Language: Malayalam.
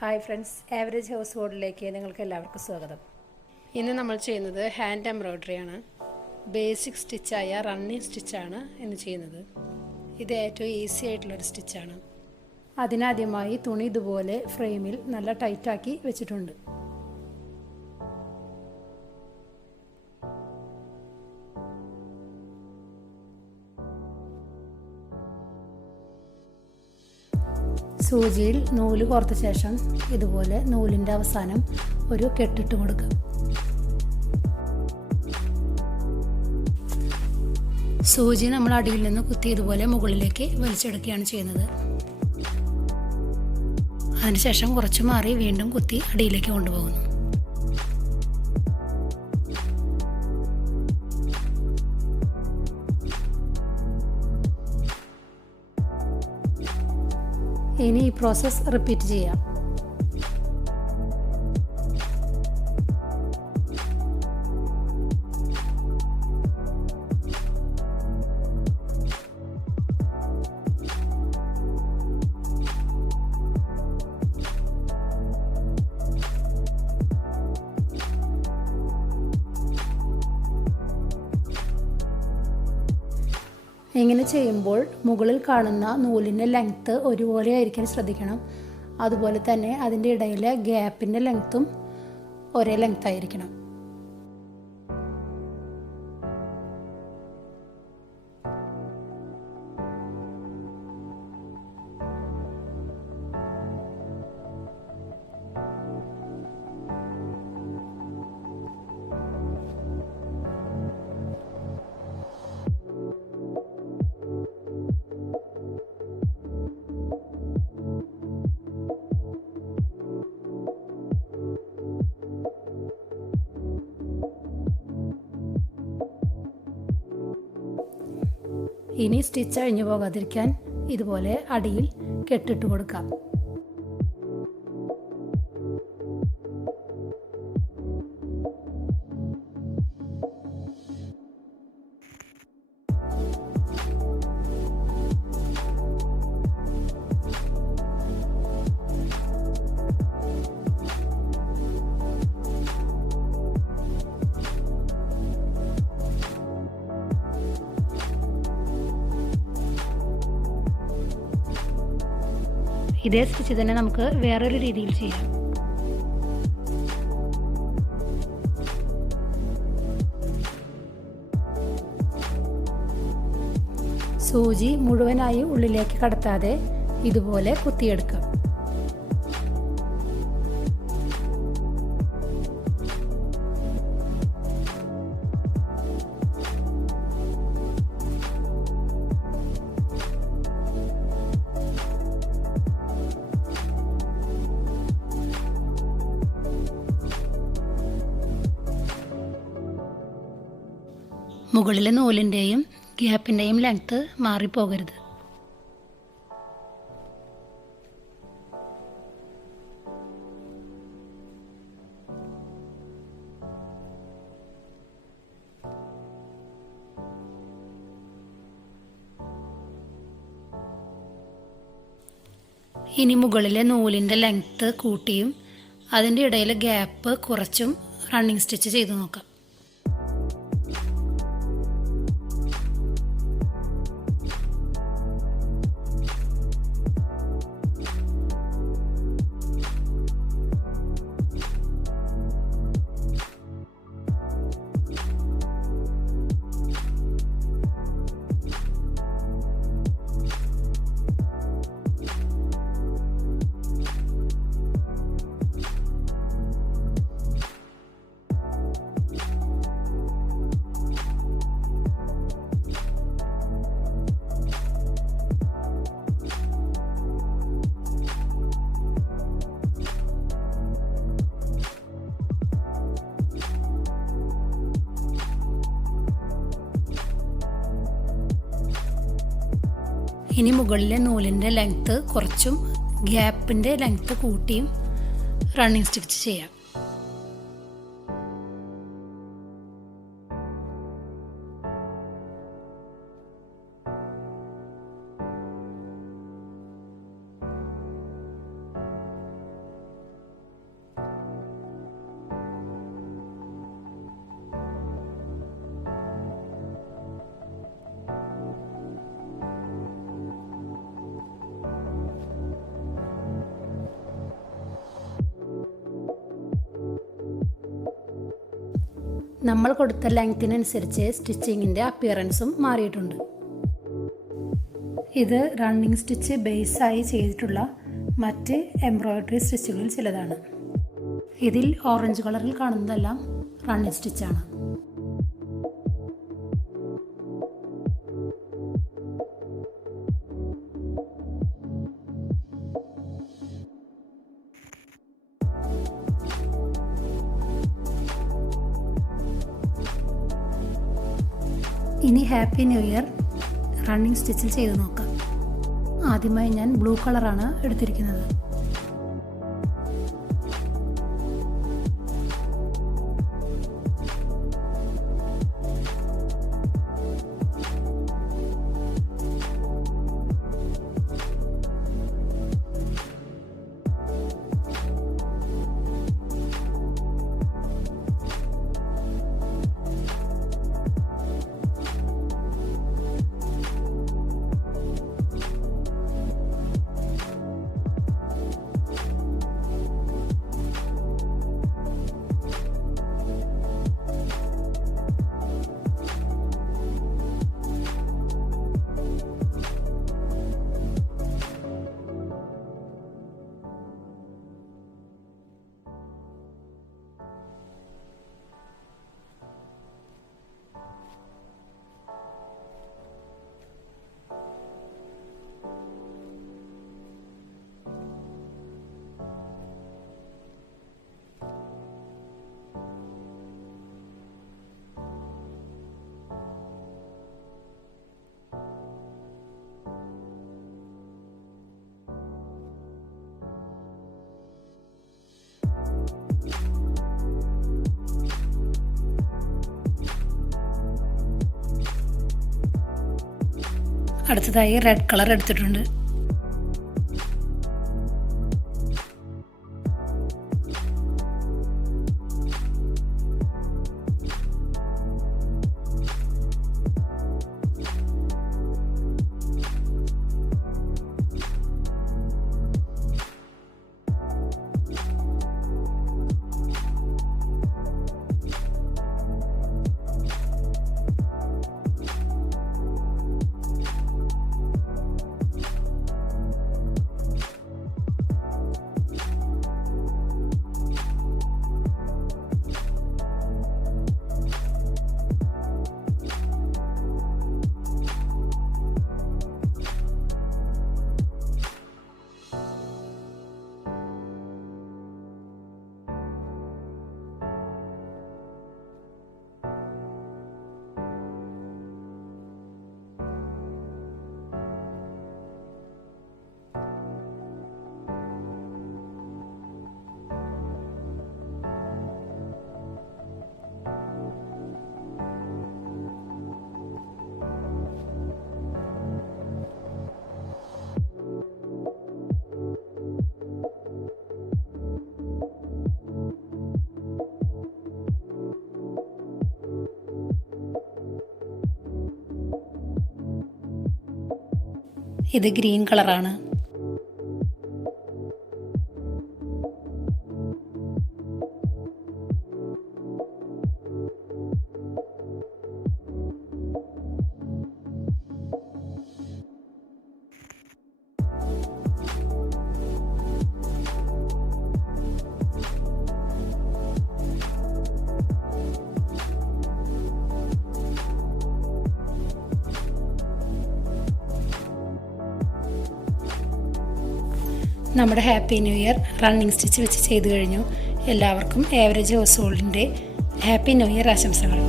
ഹായ് ഫ്രണ്ട്സ്, ആവറേജ് ഹൗസ് ഹോൾഡിലേക്ക് നിങ്ങൾക്ക് എല്ലാവർക്കും സ്വാഗതം. ഇന്ന് നമ്മൾ ചെയ്യുന്നത് ഹാൻഡ് എംബ്രോയ്ഡറി ആണ്. ബേസിക് സ്റ്റിച്ചായ റണ്ണിങ് സ്റ്റിച്ചാണ് ഇന്ന് ചെയ്യുന്നത്. ഇത് ഏറ്റവും ഈസി ആയിട്ടുള്ളൊരു സ്റ്റിച്ചാണ്. അതിനാദ്യമായി തുണി ഇതുപോലെ ഫ്രെയിമിൽ നല്ല ടൈറ്റാക്കി വെച്ചിട്ടുണ്ട്. സൂചിയിൽ നൂല് കോർത്ത ശേഷം ഇതുപോലെ നൂലിൻ്റെ അവസാനം ഒരു കെട്ടിട്ട് കൊടുക്കുക. സൂചി നമ്മൾ അടിയിൽ നിന്ന് കുത്തി ഇതുപോലെ മുകളിലേക്ക് വലിച്ചെടുക്കുകയാണ് ചെയ്യുന്നത്. അതിനുശേഷം കുറച്ച് മാറി വീണ്ടും കുത്തി അടിയിലേക്ക് കൊണ്ടുപോകുന്നു. ഇനി ഈ പ്രോസസ്സ് റിപ്പീറ്റ് ചെയ്യാം. ഇങ്ങനെ ചെയ്യുമ്പോൾ മുകളിൽ കാണുന്ന നൂലിൻ്റെ ലെങ്ത്ത് ഒരുപോലെ ആയിരിക്കാൻ ശ്രദ്ധിക്കണം. അതുപോലെ തന്നെ അതിൻ്റെ ഇടയിലെ ഗ്യാപ്പിൻ്റെ ലെങ്ത്തും ഒരേ ലെങ്ത് ആയിരിക്കണം. ഇനി സ്റ്റിച്ച് അഴിഞ്ഞു പോകാതിരിക്കാൻ ഇതുപോലെ അടിയിൽ കെട്ടിട്ട് കൊടുക്കാം. ഇതേ സ്റ്റിച്ച് തന്നെ നമുക്ക് വേറൊരു രീതിയിൽ ചെയ്യാം. സൂചി മുഴുവനായി ഉള്ളിലേക്ക് കടത്താതെ ഇതുപോലെ കുത്തിയെടുക്കാം. മുകളിലെ നൂലിൻ്റെയും ഗ്യാപ്പിൻ്റെയും ലെങ്ത്ത് മാറിപ്പോകരുത്. ഇനി മുകളിലെ നൂലിൻ്റെ ലെങ്ത്ത് കൂട്ടിയും അതിൻ്റെ ഇടയിലെ ഗ്യാപ്പ് കുറച്ചും റണ്ണിങ് സ്റ്റിച്ച് ചെയ്ത് നോക്കാം. ഇനി മുകളിലെ നൂലിൻ്റെ ലെങ്ത്ത് കുറച്ചും ഗ്യാപ്പിൻ്റെ ലെങ്ത്ത് കൂട്ടിയും റണ്ണിങ് സ്റ്റിച്ച് ചെയ്യാം. നമ്മൾ കൊടുത്ത ലെങ്ത്തിനനുസരിച്ച് സ്റ്റിച്ചിങ്ങിൻ്റെ അപ്പിയറൻസും മാറിയിട്ടുണ്ട്. ഇത് റണ്ണിങ് സ്റ്റിച്ച് ബേസായി ചെയ്തിട്ടുള്ള മറ്റ് എംബ്രോയിഡറി സ്റ്റിച്ചുകളിൽ ചിലതാണ്. ഇതിൽ ഓറഞ്ച് കളറിൽ കാണുന്നതെല്ലാം റണ്ണിങ് സ്റ്റിച്ചാണ്. ഇനി ഹാപ്പി ന്യൂ ഇയർ റണ്ണിങ് സ്റ്റിച്ചിൽ ചെയ്ത് നോക്കാം. ആദ്യമായി ഞാൻ ബ്ലൂ കളറാണ് എടുത്തിരിക്കുന്നത്. അടുത്തതായി റെഡ് കളർ എടുത്തിട്ടുണ്ട്. ഇത് ഗ്രീൻ കളറാണ്. നമ്മുടെ happy new year running stitch വെച്ച് ചെയ്തു കഴിഞ്ഞു. എല്ലാവർക്കും ഏവറേജ് ഹൗസ് ഹോൾഡിൻ്റെ ഹാപ്പി ന്യൂ ഇയർ ആശംസകൾ.